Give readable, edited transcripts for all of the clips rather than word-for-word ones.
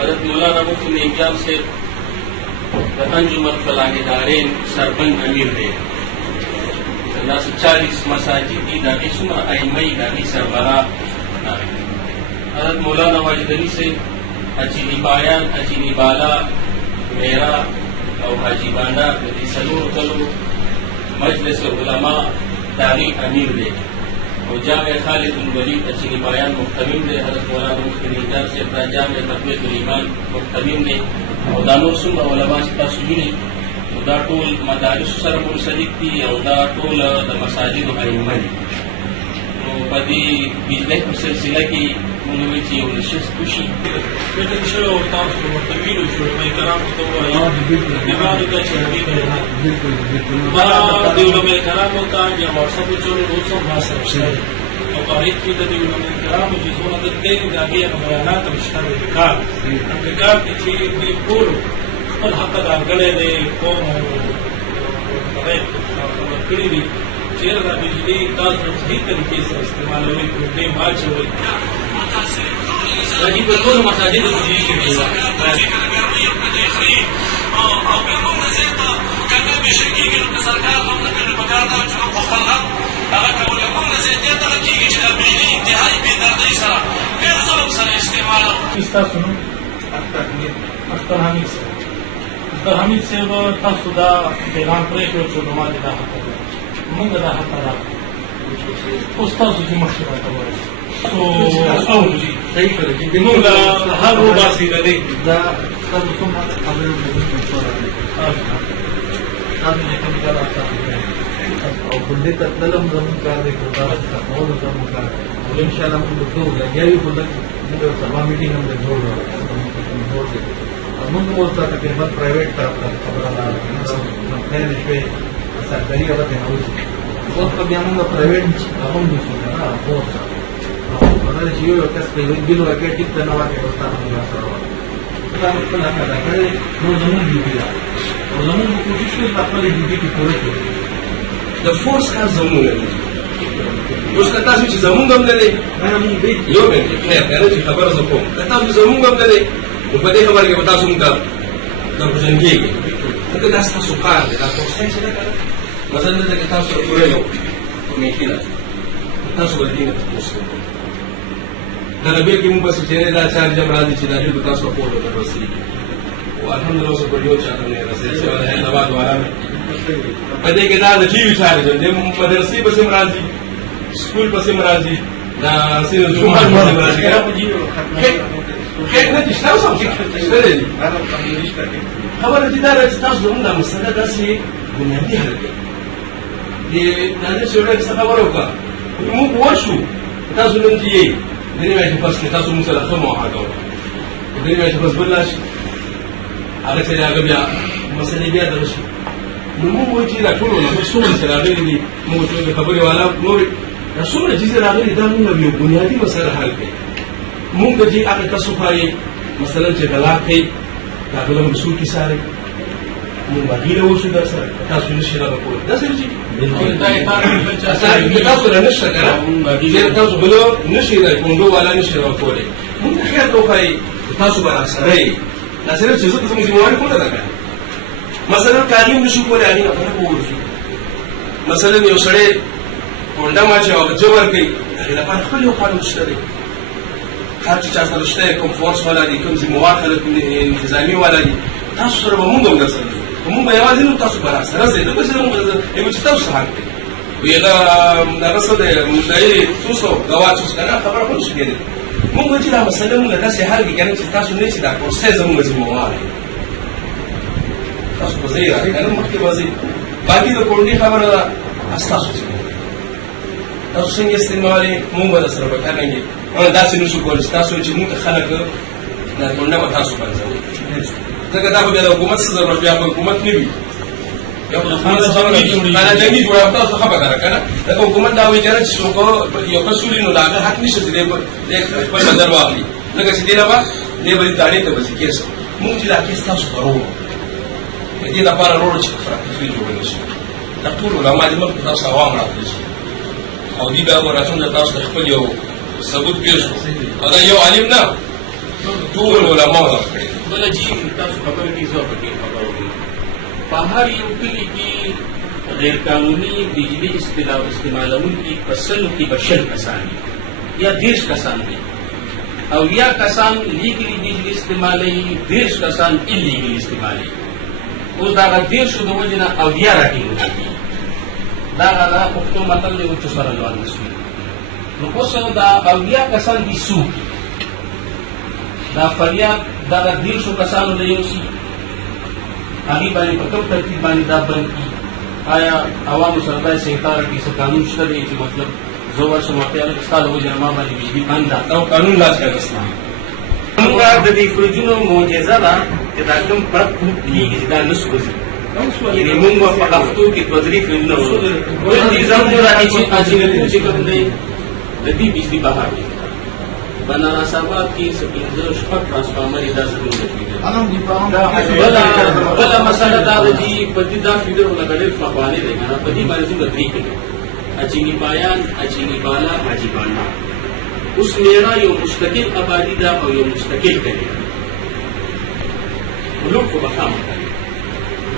حضرت مولانا مفتی نیمیان سے انجمن فلاح دارین سرپنچ امیر دے 40 مساجد دی داغی سمر ائمه داغی سربراہ حضرت مولانا واجد علی سے اچینی بایان اچینی بالا میرا او حاجی بانڈا دی سلور کلو مجلس علماء داغی امیر دے اور جامع خالد الولید اچینی بایان محتمیم دے حضرت مولانا مفتی نیمیان سے جامع تقویت الایمان محتمیم دے او دا نور څومره علما چې تاسو وینئ نو دا ټول مدارسو سره منسلک دي او دا ټول د مساجدو ائمه دي. نو په دې بجلۍ په سلسله کې موږ وایو چې یو نشست وشي ګټل شوی او تاسو ورته شو علماء کرامو ته ووایي امامو ته چې هغې بیانات دا د علماء کرامو ته یا واټساپ چلو اوس هم ما سره شته او په هغې کې د دې علماء کرامو چې څونه دلته دی د هغې هغه بیانات هم شته دی کار کې چې دوی ټول خپل حق ادا کړی دی قوم او هغه کړي دي چېرې دا بجلي تاسو صحیح طریقې سره استعمالوئ ټوټې مه اچوئ راځي په ټولو مساجدو کې دې کې او بیا موږ نه زیاته کنه به شي کېږي نو که سرکار هم نه کوي پکار ده چې په خپل حق هغه کولی موږ نه زیات دغه کېږي چې دا بجلي انتهایي بېدردۍ سره ډېر ظلم سره استعمالوي ستاسو نوم اختر حمید صاحب اختر حمید صاحب تاسو دا پیغام پرېښود چې علما دې دا حق لري موږ دا حق ادا کړو اوس تاسو چې مخکې راته ورسئ اورو جی صحیح کړی چې موږ دا هر وباسي د دې دا تاسو څومره خبرې وکړئ تاسو نه کوم کار او په دې تطلم زموږ کار دی ګزارش کول زموږ کار او ان شاء الله موږ ټول لګیاو په دې موږ سبا میټینګ هم جوړو موږ ورته تقریبا پرایویټ طرف ته خبره ده نه نشوي سرکاري هغه ته راوځي اوس په بیا موږ پرایویټ هم نشو نه اوس هغه چې یو کس په یو ګلو کې ټیک ته نه واکې وستا نه سره دا خپل حق ادا کړی نو زموږ ډیوټي ده او زموږ کوشش کوي خپل ډیوټي کې پوره کړو د فورس کار زموږ نه اوس که تاسو چې زموږ هم نه دی یو منټ خیر چې خبره زه کوم که تاسو زموږ هم نه دی نو په دې خبره کې به تاسو موږ ته ورجنګېږئ ځکه دا ستاسو کار دی دا پروسه چې ده که نه مثلا دلته کې تاسو سره پوره یو کمیټي ده تاسو به دې نه تپوس کوئ دا ربیع کې موږ پسې چې دا چارج هم راځي چې دا ډېر به تاسو په پورته رسېږي او الحمدلله اوس په یو چاته نه رسېږي چې حیدرآباد والا په دې کې دا د ټي وي چارج دی مدرسې پسې هم راځي سکول پسې هم راځي دا سینه جومات پسې هم راځي خیر نه دي شته اوس هم شته دی خبره چې دا راځي تاسو زموږ دا مسله داسې بنیادي حل کوي د نازل شورا څخه خبره وکړه موږ وشو تاسو نن چې یې د دې وایي پس کې تاسو موږ سره ښه معاهده وکړه د دې وایي پس بل راشي هغه چې هغه بیا مسلې بیا درشي نو موږ وایو چې دا ټول علما څومره چې راغلي دي موږ ټول د خبرې والا نور دا څومره چې راغلي دا موږ یو بنیادي مسله حل کوي موږ چې هغه تاسو پای مثلا چې طلاق کوي دا ټول مسؤل کی ساره موږ باندې وشو دا سره تاسو نشئ راغلی دا سره چې تاسو نه نشئ راغلی چې تاسو بل نشئ راغلی کومو والا نشئ راغلی موږ خیر دوی تاسو به سره دا سره چې زه کوم ځوان کوم دا مثلا تعلیم نشو کولای هغه نه کوو مثلا یو سره کونډه ما چې او جبر کوي هغه لپاره خپل یو قانون شته دی هر چې تاسو رشته کوم فورس ولا دي کوم ځموار خلک انتظامی ولا دي تاسو سره به موږ هم درسره موږ به یوازې نو تاسو به راسره زه دغه چې موږ یو چې تاسو حق دی ویلا دغه څه دی مدعي څوسو غوا څوس کنه خبره کوم شي کېده موږ چې دا مسله موږ داسې حل کې کنه چې تاسو نه شي دا پروسه زموږ ځموار تاسو په ځای راځي کنه مخکې وځي باقي د کونډې خبره ده تاسو تاسو څنګه استعمالي موږ به سره وکړنګي داسې نشو کولای تاسو چې موږ خلک دا کونډه به تاسو باندې ځکه دا به د حکومت څخه ضرورت بیا حکومت نه وي یو خاص باندې جنگي جوړه تاسو خبره کنه دا حکومت دا وایي چې څوک یو مسؤل نو دا حق نشته دی په بدل واغلي لکه چې دی نه با دی به داړي ته بس کېسه موږ چې دا کېس تاسو ورو دې دا لپاره ورو چې فراتې جوړ نشي دا ټول علماء دې موږ تاسو عوام راځي او دې به راځون تاسو خپل یو ثبوت پیښ او دا یو عالم نه ټول علماء دا کړی. بله جي تاسو خبره کې زه پکې خبره وکړم. په هر یو کلي کې غیر قانوني بجلی استعمالونکي په سلو کې به 20 کسان یا 30 کسان دي او یا کسان لیګلي بجلی استعمالوي 30 کسان انلیګلي استعمالوي. اوس دا 30 د وجې نه او یا راټینګ کېږي. دا هغه پښتو متل دی چې سره لوړ نشي. نو اوس دا او یا کسان دي څوک دا فریاد دا 150 کسانو له یو سي هغه باندې په کوم ترتیب باندې دا باندې آیا عوامو سره دا سیکار کې څه قانون شته دی چې مطلب زوړ سماتیاله استاد وجه ما باندې بجلی بند او قانون لا څنګه اسلام موږ د دې فرجونو معجزه ده چې دا کوم پر کېږي دا نسوځي. یعنی موږ په هفتو کې 2-3 فرجونه وروړو ولې نظام نه راځي چې اجنبي چې کوم دی د دې بجلی بهر بنارس آباد کې 15 ترانسفارمر دا ضروري دی. بله مسله دا ده چې په دې دا فیډر ولګړل فقوانه دی کنه په دې باندې څنګه دی کې اچینی پایان اچینی بالا حاجی باندې اوس میرا یو مستقل آبادی دا او یو مستقل کلی ولو په بخام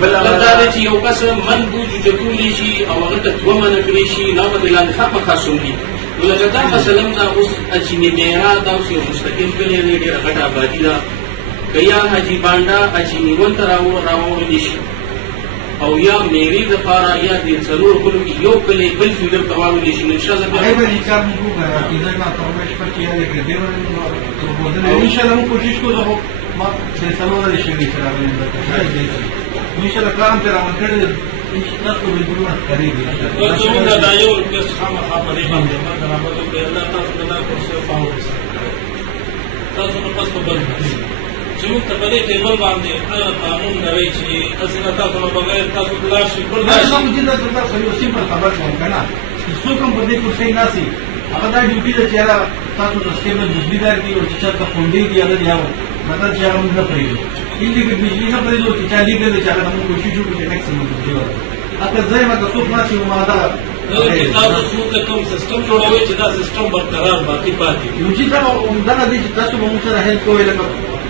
بل دا چې یو کس من بوجو جوړلی شي او هغه ته دوه من کړی شي نو بدلان خپه خاصوم دي ولکه دا مثلا دا اوس اچینی میرا دا اوس یو مستقل کلی دی ډیره غټه آبادی دا کیا حاجی بانډا اچینی ون تر راوړل شي او یا میری د پارا یا د ضرور کولو کې یو کلی بل فیډر کواو دي شي ان شاء الله هغه به کار موږ کوو چې دا نه ترمش پر کې یې کې دی ورته ان شاء الله موږ کوشش کوو ما د سلوه د شي سره راوړل ان شاء الله کار تر عمل کړی ان شاء الله به ګورو کوي دا دا یو کس خامخا په دې باندې مرحبا کوي الله تاسو نه کوڅه پاو تاسو په پس په بل چې موږ ته په دې ټیبل باندې قانون غوي چې اسنه تاسو نه بغیر تاسو بلار شي بل دا کوم چې دا تاسو یو سیمپل خبر کوم کنه څو کوم په دې کوڅه ناسي هغه دا ډیوټي ده چې تاسو د سیمه بجلی دار دی او چې چا فونډي دی هغه دی مطلب چې هغه موږ پریږدو اندې کې بجلی نه پریږدو چې چا دی کې چې هغه موږ کوشش وکړو چې میکسیمم بجلی ورکړو اته ځای ما تاسو په ناسي ما دا تاسو څنګه کوم سیستم جوړوي چې دا سیستم برقرار باقي پاتې یو چې دا د تاسو موږ سره هیڅ کوی لکه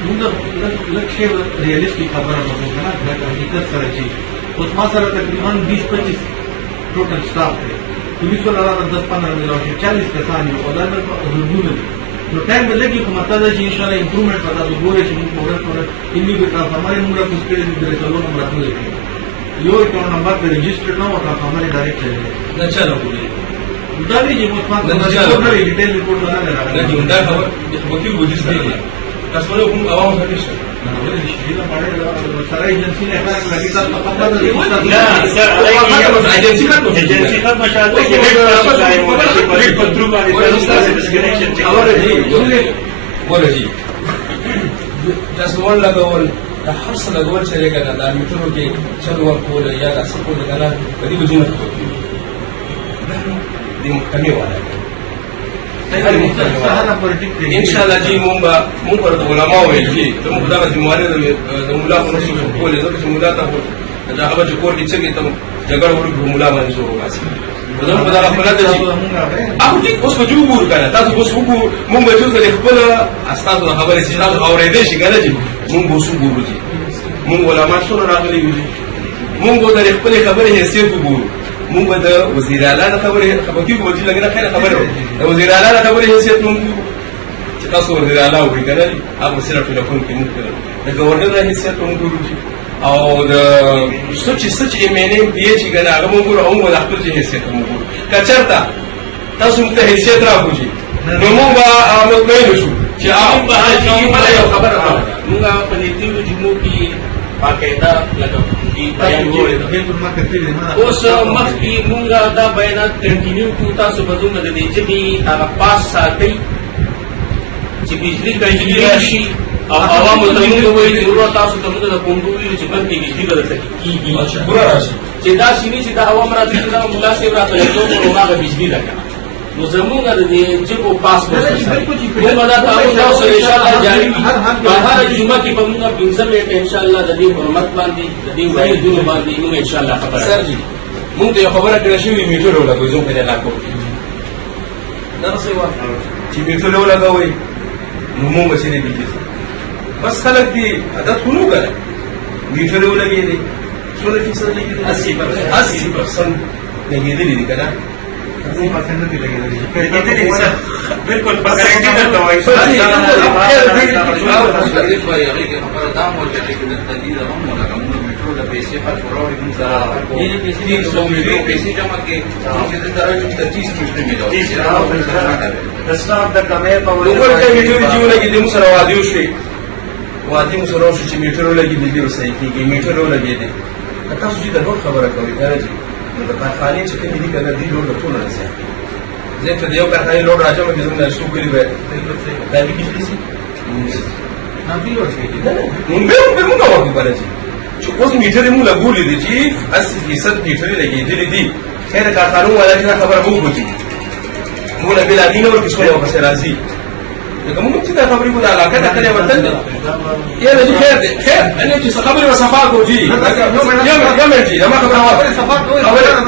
موږ لکه ریالیسټیک خبره کوو کنه دا حقیقت سره چې اوس ما سره تقریبا 20-25 ټوټل سټاف دی پولیس والا 10-15 مليون 40 کسان یو دا د زړونو نو ټایم به لګي کومه تاسو چې ان شاء الله امپروومنت پتا د ګورې چې موږ پروګرام انډي به ټرانسفارمر موږ کوم کړي د ټولو نمبر راځي یو اکاؤنٹ نمبر په رجسٹر نو ټرانسفارمر ډایرکټ دی نه چلو کوي دا دی چې موږ په ډیټیل ریپورټ نه راغلی دا خبر وکیل وجود دی تاسو له کوم عوام څخه نشته سره ایجنسی نه اخلاق لګی تاسو په خبره ده ایجنسی خدمت مشاهده کې په درو باندې تاسو ډسکنیکشن چې اوره جی تاسو ولګول د هر څه لګول چې لګا د میټرو کې چلو ورکول یا د څه کول کنه په دې وجه نه دې محکمه والا ان شاء الله جی مونږ پر علماء ویل چې موږ دا د موارد د مولا په نشو کولې ځکه چې مولا ته دا هغه چې کور کې څنګه ته جګړه ورو مولا باندې شروع وکاسي دا په دا خپل د او دې اوس په جوړ کړه تاسو اوس وګورئ مونږ به چې خپل استاد خبرې چې تاسو اورېدې شي کنه چې مونږ اوس وګورو چې مونږ علماء سره راغلي یو مونږ د خپل خبرې حیثیت وګورو مونږ د وزیر اعلی خبرې خبرتي کوم چې لګنه خیره خبره د وزیر اعلی خبرې حیثیت مونږ چې تاسو وزیر اعلی وګورئ کنه هغه سره ټلیفون کې مونږ د گورنر حیثیت مونږ وګورو او د سچ ایمنه پی ایچ کنه هغه مونږ او د خپل حیثیت مونږ کچرتا تاسو ته حیثیت راوځي نو مونږ مطمئن شو چې هغه په هغه یو خبره موږ په دې جمعو کې باقاعده لکه بیان جوړ اوس مخکې موږ دا بیانات کنټینیو کوو تاسو په زوم د دې چې هغه پاس ساتي چې بجلی راشي او عوامو ته موږ وایي چې ورو تاسو ته موږ د کومو ویل چې باندې بجلی بدلته کیږي پورا راشي چې دا سینې چې د عوام راځي دا مناسب راځي نو هغه بجلی راکړه نو زموږ د دې چې په پاس موږ دا تاسو ان شاء الله جاری په هر جمعه کې به موږ پنځه منټه ان شاء الله د دې حرمت باندې د دې وایي باندې موږ ان شاء الله خبره سر جی مونږ ته خبره کړې شوې میټر ولګوي زه په دې علاقو کې دا څه وایي چې میټر ولګوي نو مونږ چې دې بس خلک دي عادت خو نه وکړه میټر یې ولګېدې څومره فیصد لګېدې 80% لګېدلي دي که نه 80% نه دي لګېدلي بالکل په ګارانټي درته وایي موږ سره وعدې وشوې وعدې موږ سره وشو چې میټر ولګېدلي ورسره کېږي میټر ولګېدې که تاسو چې د روډ خبره کوئ که نه جي نو د کارخانې چې کومې دي که نه دي لوډ د ټولو نه زیات ځکه د یو کارخانې لوډ راجمع کړي زموږ څو کلي به دا به بجلي شي نه دی ورشي موږ وایو بله چې اوس میټر یې موږ لګولي دي چې 80% میټر یې لګېدلي دي خیر د کارخانو والا چې دا خبره موږ وکړي موږ له بېلابېلو نه ورکړي څومره ورپسې راځي لکه موږ چې دا خبرې کوو د علاقه دا کلی وطن دی یاره جي خیر دی خیر نه چې خبرې به صفا کړو جي یو منټ جي زما خبره خبرې صفا کوئ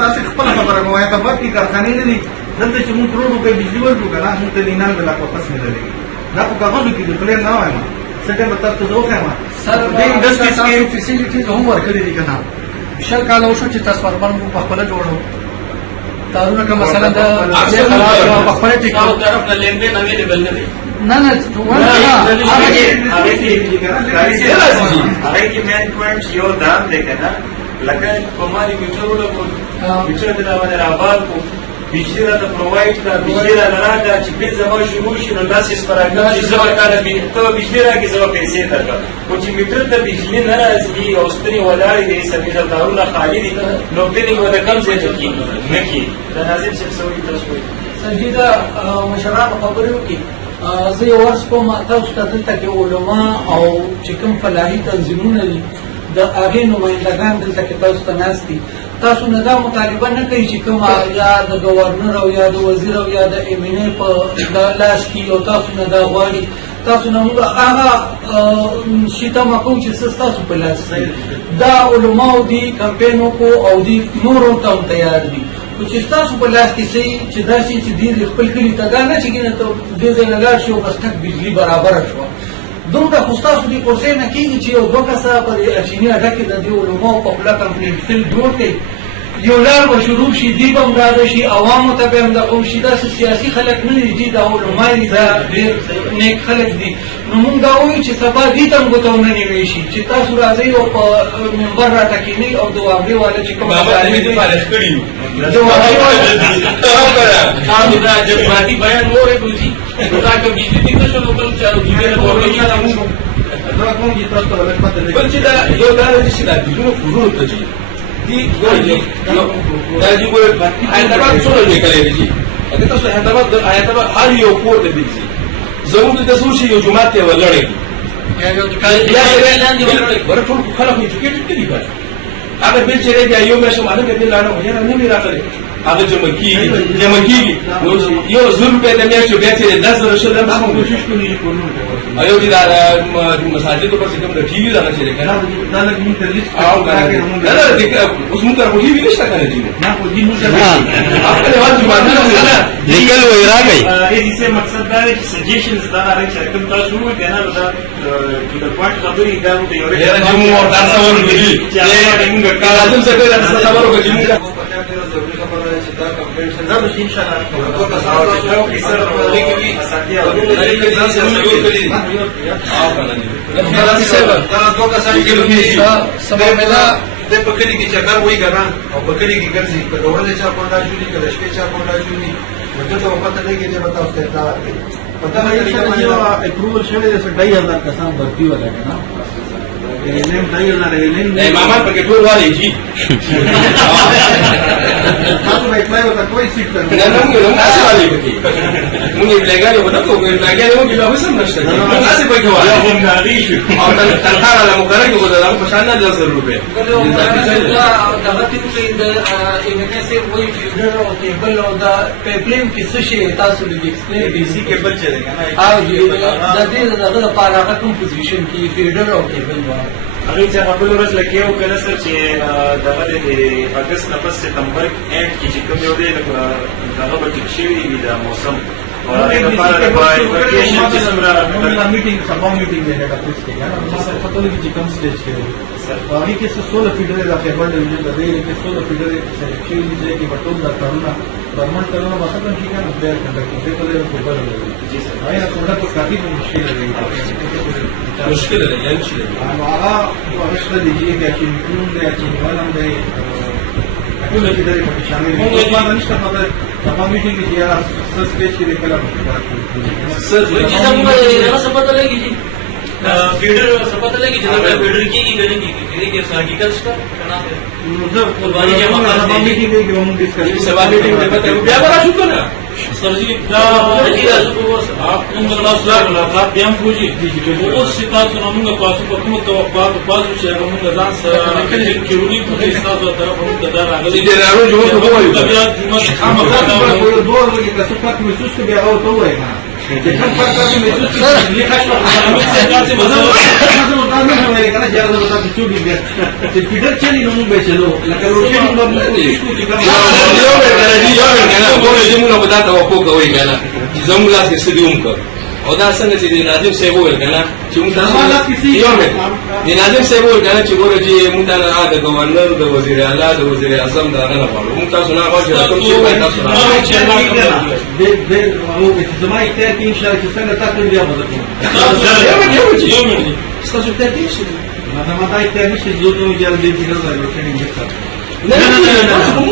داسې خپله خبره مو وایه تبر کې کارخانې نه دي دلته چې موږ کروڑ روپۍ بجلي ورکړو که نه موږ ته نینال بلا واپس مللېږي دا په کاغذو کې دي پلان نه وایم سټیم به تاسو ته زه وښیم سر تاسو فیسیلیټیز هم ورکړي دي که نه شل کاله وشو چې ټرانسفارمر موږ په خپله جوړو تارونه که مثلا د په خپله ټیکو طرف نه لیندین اویلیبل نه دی نه نه هغه کې مین پوینټ یو دام دی که نه لکه په ما دې میټر ولګول میټر دې راونه رابال کو بجلی راته پرووایډ کړه بجلی را نه راکړه چې بل زما شروع شي نو داسې سپراګم چې زه به کاله ته بجلی راکړې زه به پیسې درکړم خو چې میټر ته بجلی نه راځي او ستنې ولاړې دي سرویسر تارونه خالي دي نو بلینګ به د کم ځای ته کېږي نه کېږي دا ناظم صاحب څه وایي تاسو وایي سنجیده مشرانو خبرې وکړي زه یو ورځ کوم تاسو ته دلته کې علما او چې کوم فلاحي تنظیمونه دي د هغې نمایندګان دلته کې تاسو ته ناست دي تاسو نه دا مطالبه نه کوي چې کوم یا د ګورنر او یا د وزیر او یا د امینې په لاس کې او تاسو نه دا غواړي تاسو نه موږ هغه شي تمه کوو چې څه ستاسو په لاس کې دا علماو دي کمپین وکړو او دي نورو ته هم تیار دي خو چې ستاسو په لاس کې څه چې دا شي چې دې خپل کلي ته دا نه چې کېنه ته دې ځای نه لاړ شي او بس ټک بجلي برابره شوه دومره خو ستاسو دې کورسۍ نه کېږي چې یو دوه کسه په چیني اډه کې د دې علماو په خوله کمپلینټ فیلډ جوړ کړي یو لار به شروع شي دی به هم ډاډه شي عوامو ته به هم دغه وشي داسې سیاسي خلک نه دي چې دا علما دي دا ډېر نیک خلک دي نو موږ دا وایو چې سبا دې ته هم ګوتونه نیوی شي چې تاسو راځئ او په منبر راته کښېنئ او د واقعي والا چې کوم د واقعي والا جذباتي بیان واورېدو جي نو دا که بجلي دې نه شو نو بل چا دا کوم چې تاسو ته ولې پته نه بل چې دا یو دا راځي چې دا بجلونو فزونو ته جي دي دا جي ګوره حیدرآباد څومره لیکلی دی جي اګر تاسو حیدرآباد هر یو کور ته بېل شي زموږ دلته څه وشي یو جومات ته یې ولړی بره ټول خلک ایجوکېټډ نه دي بس هغه بل چې دی یو میاشت مالک دې لاړه یاره نه مې راغلی هغه جمع کېږي نو یو 100 روپۍ د میاشتې بیا چې 10,000 شل هم کوشش کوي چې کورونه ایو دي دا مساجدو پر څنګه د ټي وي راغلی دی کنه دا لږ موږ ته لیست او نه اوس موږ سره ټي وي نشته کنه دي نه خو دې موږ خپل واجب باندې لیکل وای راغی دې مقصد دا دی چې سجیشنز دا راځي چې کوم تاسو وایي کنه دا ټو د پوینټ خبرې دا نو دی یاره چې موږ ورته څور دي چې موږ کاراتم څه کوي تاسو خبر وکړئ چې موږ ضروري خبره ده چې دا کمپلیټ دا به ان شاء الله د په کلي کې چکر وایي که نه او په کلي کې ګرځي که د ورځې چا کونډه شولي که د شپې چا کونډه شولي نو دلته به پته لګي چې به تاسو ته دا پته لګي اپروول شوی دی 2,000 کسان भर्ती वाला है ना एलएम 2,000 मामा पके टोल वाले जी تاسو به اپلای وکړئ کوئی سیټ نه نه موږ تاسو والے پکې موږ لګاله وته کوو لګاله موږ به وسم نشته موږ تاسو پکې وایو هم غالي شو او تنخواه على مقرر کې بدل په شان نه 10,000 روپے دغه ټیکو کې د امنیت وایي فیډر او کیبل او د پیپلاین کې څه شي تاسو لږ ایکسپلین ډي سي کیبل چلے کنه او د دې دغه لپاره هغه کوم پوزیشن کې فیډر او کیبل وایي هغه چې خپل ورځ لکه یو کله سر چې دغه د اگست نه پس سپتمبر اند کې چې کوم یو دی دغه به ټیک شوی وي د موسم और هغه لپاره د بایفرکیشن سیستم را راغلی میټینګ سبا میټینګ دی هډ اپس کې کنه ما سره پته لګی چې کوم سټیج کې دی هغه کې 16 فیډر د خیبر ډیویژن د دې کې 16 فیډر سلیکشن دي چې په ټول د کارونه ګورنمنت کارونه وخت هم شي کنه ډیر کنډکټ دی په دې په بل جی سر آیا څنګه په کافي مشکل دی مشکل دی یعنی څه دی هغه هغه د دې کې چې کوم دی چې ولهم دی ټول دې د شامل دي په باندې نشته په سبا میټینګ کې یا سټیج کې کله سر چې زموږ یې څه پته لګی چې فیډر څه پته لګی چې دا فیډر کېږي غني کېږي کې سرټیکل شته کنه مطلب سبا میټینګ کې کوم ډیسکشن سبا میټینګ کې پته بیا به شو کنه सर जी आप मुलाकात भी हम पूछी उस सितार सुनाऊंगा पासु पकड़ूंगा तो पासु शेयर होऊंगा जान सर जरूरी तो इस्ताद और तरफ हम कदर आ गए دې راو جو ته وایو तबिया जुमा खाम کوئی دوه ورګه که څه پات محسوس کې بیا او ته وایي نه چې کوم فرق راځي محسوس کې لیکه شو से مزه نه وایي کنه چې هغه وتا چې چوبي بیا چې فیډر چلی نو موږ به چلو لکه روټین موږ کوشش کوو یو کنه مونږ یې موږ په دا توقع کوي کنه چې زموږ لاس کې سديوم کو او دا څنګه چې ناظم صاحب وویل کنه چې موږ تاسو یو مې ناظم صاحب وویل کنه چې ګوره چې موږ دا د گورنر د وزیر اعلی د وزیر اعظم دا نه غواړو موږ تاسو نه غواړو چې کوم شي باید تاسو د او چې زما اختیار کې ان شاء الله چې څنګه تاسو بیا وځو تاسو ته دې شي ما دا اختیار نشته چې زه نو جلد دې نه راځم چې نه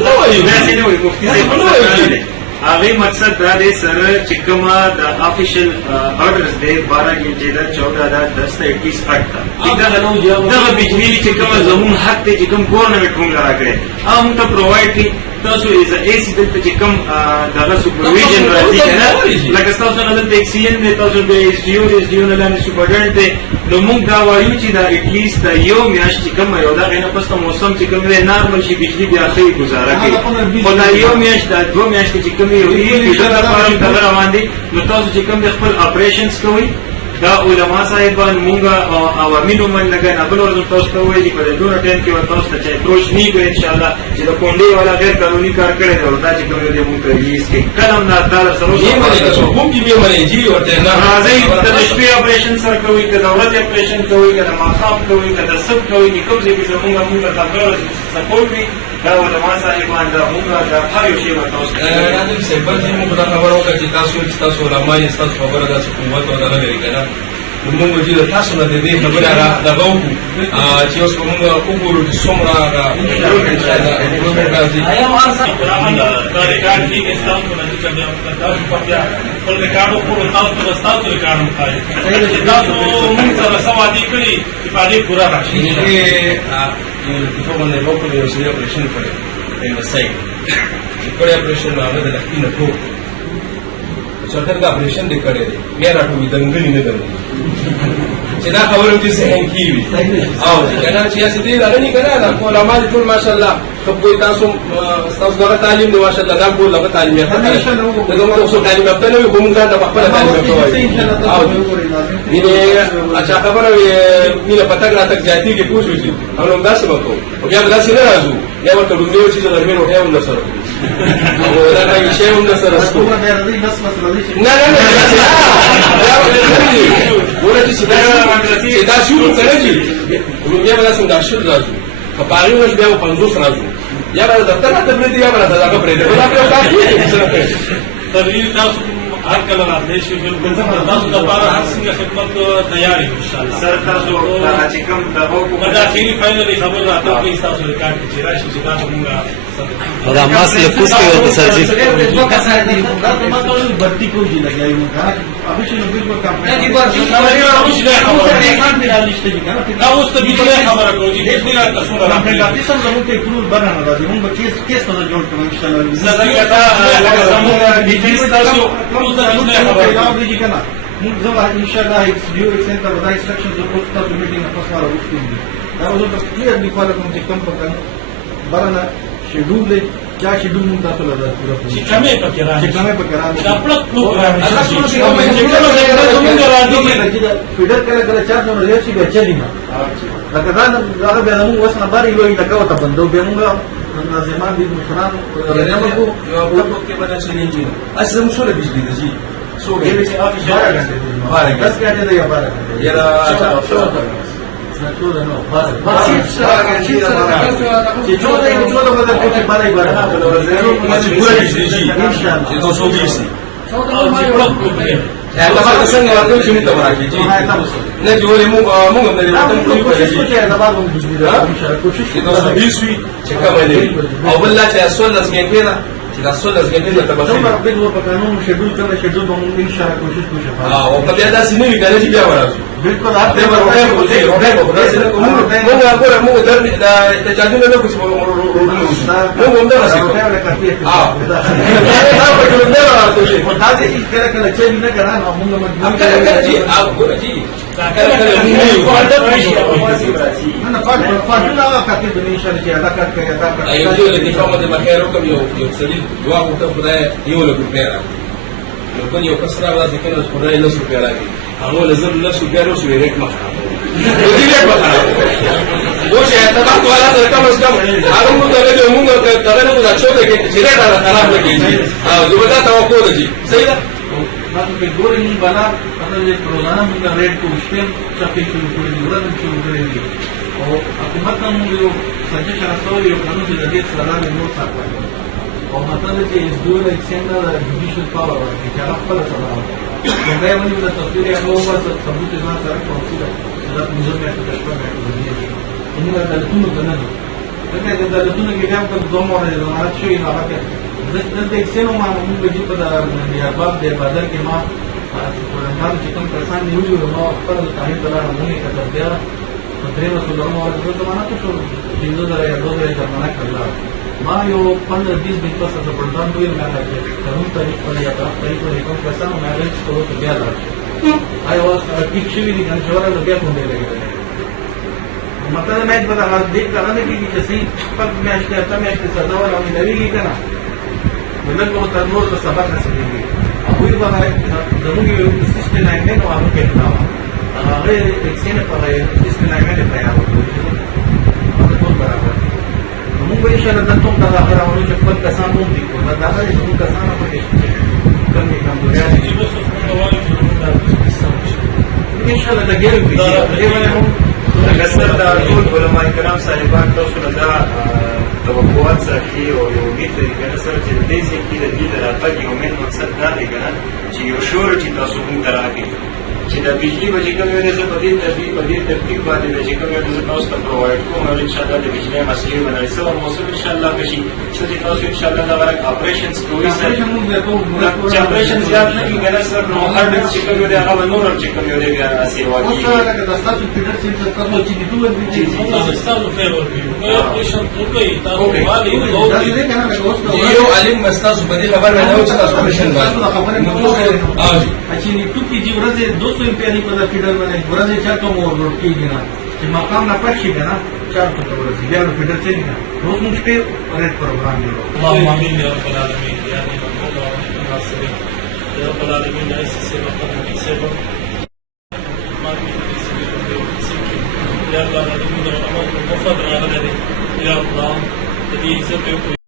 نه وایو داسې نه وایي مفتي صاحب هغه مقصد دا دی سر چې کومه د افیشل آرډرز دی 12 غنټې دا 14 دا 10 ته 21 دا بجلی چې کومه زمون حق ته چې کوم ګورنمنت موږ راکړي هم ته پرووایډ کی تاسو ایس دلته چې کوم دغه سپرویژن راځي کنه لکه تاسو نه دلته ایکسین دی تاسو د ایس ډی او نه لاندې سپرډنټ دی نو موږ دا وایو چې دا اټلیست دا یو میاشت چې کوم یو دا غنه پس موسم چې کوم دی نارمل شي بجلی بیا خې گزاره کوي خو دا یو میاشت دا دوه میاشتې چې کوم یو دی دا فارم دغه روان دي نو تاسو چې کوم خپل اپریشنز کوي دا علما صاحبان مونږه او عوامینو من لګا نه بل ورته تاسو ته وایي په دې ډور ټیم کې ورته تاسو ته اپروچ نه کوي ان شاء الله چې د کونډي والا غیر قانوني کار کړي دا ورته چې کوم دې مونږ ریلیز کې کلم نه تعالی سره یې باندې کوم کې به باندې جی ورته نه راځي د شپې اپریشن سره کوي کله ورځ اپریشن کوي کله ماښام کوي کله سب کوي کوم ځای کې زمونږ خبره سپورټ وي دا علما صاحبان دا مونږه دا هر یو شی ورته تاسو راځي سیمبل چې موږ دا خبرو کوي چې تاسو علما یې تاسو خبره ده چې حکومت او دغه لري کنه موږ چې تاسو نه دې خبره را دغه چې اوس موږ وګورو چې څومره ان شاء الله امپروومنت راځي आया हमारे साथ का रिकॉर्ड ठीक है इस्लाम को नहीं करने का दास पतिया और रिकॉर्ड को तास को दस्ताव को रिकॉर्ड उठाए दास mun sara sawadi kali ifade pura rashi ये before when they local university operation for in the site इकडे ऑपरेशन लावलं त्याला की नको स्वतंत्र ऑपरेशन ते कडे मेरा तो दंगली ने दंगली چې دا خبره دې سهن کیوي او چې نه چې اسې دې لرني کنه دا کومه ما دې ټول ماشاءالله خپل تاسو تاسو دا تعلیم دی ماشاءالله دا ټول لغه تعلیم یافته دا کومه اوسه تعلیم یافته نه کوم دا د خپل تعلیم یافته وایي او دې اچھا خبره مینه پتا غلا تک جاتی کې پوښتنه شي او نو دا څه وکړو او بیا دا څه نه راځو یا ورته دوی چې د غرمې نو هیو نصر او دا دا شی هم نصر اسکو نه نه نه ورته چې دا شروع کړی بیا به څنګه شروع راځو په پاره ورځ بیا 50 راځو یا به دفتر ته تبلیغ یا به دا پرې ده دا په تاسو تبلیغ تاسو هر کله راځي چې بالکل تاسو د لپاره هر څنګه خدمت تیار یو ان شاء الله سر تاسو دا چې کوم د حکومت دا اخیری فائنلی خبر راته کې تاسو ریکارډ کې راشي چې تاسو موږ دا ماس له پوس کې ورته سرجی भर्ती को जी लगे अभिषेक बिल्कुल काम دا اوس ته دې خبره کوي چې دې نه تاسو راځي سم زموږ ته ټول بنانه راځي موږ کیس ته جوړ کړو ان شاء الله زګا دا زموږ ډیټیلز تاسو کوم څه نه خبره راځي کنه موږ زما ان شاء الله ایکس ډیو سنټر ودا انسټرکشن د پوسټ تاسو میټینګ په سره وکړو دا اوس ته کلیئر دی فالو کوم چې کم پکې برنه شیډول क्या शेड्यूल मुद्दा तो लगा पूरा चिकमे पकड़ा अपना प्रोग्राम फीडर कला चार नंबर लेसी बेचली ना लगा दादा बेनमु वसना बारी लो इन लगा वता बंदो बेमुगा नजमान दी मुसरान को के बना चली जी असम सोले बिजली दी सो ये गए भी आप 12 घंटे 10 घंटे तो या 12 घंटे ये रहा 14 dapat kesan nggak waktu cuma tak lagi ji. Nah jual mu nggak dari waktu mu juga ji. Kita sebisi cakap mana? Awal lah saya solat sekian kita solat sekian tak तो betul. अपने वो पकानो शेड्यूल करना शेड्यूल तो हम इंशाल्लाह कोशिश कुछ Ah, o kalau ada sini ni kalau dia mana? बिल्कुल आप Dia baru saya boleh, mu agora mu dar da jadi mana kusi mu unda nasi. Ah, apa tu unda tu ji. बता दे कि तेरा कल अच्छे भी ना करा ना हम लोग Am kada ji, ah gora ji. Kada ना ना फाट ना करके दुनिया इंशाल्लाह अदा करके Ayo yo le difama de mahero kam yo sali dua ko ta yo le kupera. Lo kon yo kasra wala se kana khudai la supera ki. Amo le zam la supera su rek ma. Yo direct ba kana. Wo she ta ba to ala ta kam kam. Aro mu ta le mu ga ta ga mu da choke ke jire ta kharab lage ji. Ah jo bata ta ko de ji. Sahi na? मतलब कि गोरे नहीं बना मतलब ये रोजाना मुझे रेट को उसके चक्के शुरू करेंगे उड़न शुरू करेंगे और हुकूमत का मुझे जो संजय शास्त्री और कानून से लगे सलाह में नोट साथ है और मतलब कि इस दो एक्सटेंडर जुडिशियल पावर की जगह पर चला तो गए मुझे तो तस्वीर है वो बस सबूत इतना सारा काउंसिल है मुझे में तो कश्मीर में उन्होंने दलतों को करना है लेकिन दलतों ने क्या कर दो मोड़ है हमारा शो ये बात है दलते एक्सेनो मां मुझे जी पता या बाप दे बदल के मां काम चिकन प्रसान न्यूज मां पर काहे तला मुने का दिया प्रेम सुलम और जो जमाना तो छोड़ हिंदू दर या दो दर जमाना करला मां यो 15-20 दिन पर सब प्रधान हुए मैं लगे करूं तारीख पर या तारीख पर एक पैसा मैरिज तो गया था आई वाज पिक्चर भी निकल जोरा लगे होने लगे मतलब मैं बता रहा देख रहा ना कि जैसे पर मैच करता मैच के सदा वाला नवी की ना मतलब वो तनोर तो सबक हसीबी अब वही बात है जरूरी सिस्टम लाइन में तो आप कहना अरे एक से ने पर सिस्टम लाइन में तैयार हो तो बहुत बराबर हम को इंशाल्लाह दंतों का आखिर हम चप्पल का सामने देखो ना दादा ये का सामने पर कम नहीं कम दुनिया इंशाल्लाह da gero bi ये वाले हम لسر دا ټول علماء کرام صاحبان تاسو نه دا توقعات ساتي او یو امید لري کنه سره چې دې ځکه چې د دې راتګ یو مین مقصد دا دی کنه چې یو شور چې تاسو موږ تراکې چې د بجلی بجې کوم یو څه په دې ترتیب باندې چې کوم یو څه تاسو ته پرووایډ کوم او ان شاء الله د بجلی مسلې باندې سره موصول ان شاء الله کشي چې تاسو ان شاء الله دا ورک اپریشنز کوي سره چې اپریشن زیات نه کیږي کنه سره نو هر ډول چې کوم یو دی هغه نور چې کوم یو دی بیا سیوا वो کوي सारा का दस्ता से फिटर से कर लो चीज तू जी जी Allah estado favor bi. Ko patient ko yi ta ko wali ko जल्दी दे कहना मैं दोस्त Yo alim masta su badi khabar mai na wuce kasu mission ba. Ah ji. अच्छी नहीं तू की जी वरजे 200 रुपया नहीं पता फीडर मैंने वरजे चार तो मोर रोड की गिना कि मकाम ना पक्षी है ना 400 तो वरजे 11 फीडर चाहिए ना रोज मुझे रेट प्रोग्राम दे اللهم امين يا رب العالمين يا مولا وناصري يا رب العالمين لا يسير قدم سبب ما في سبيل يا الله العالمين وفضل على يا الله تدي سبب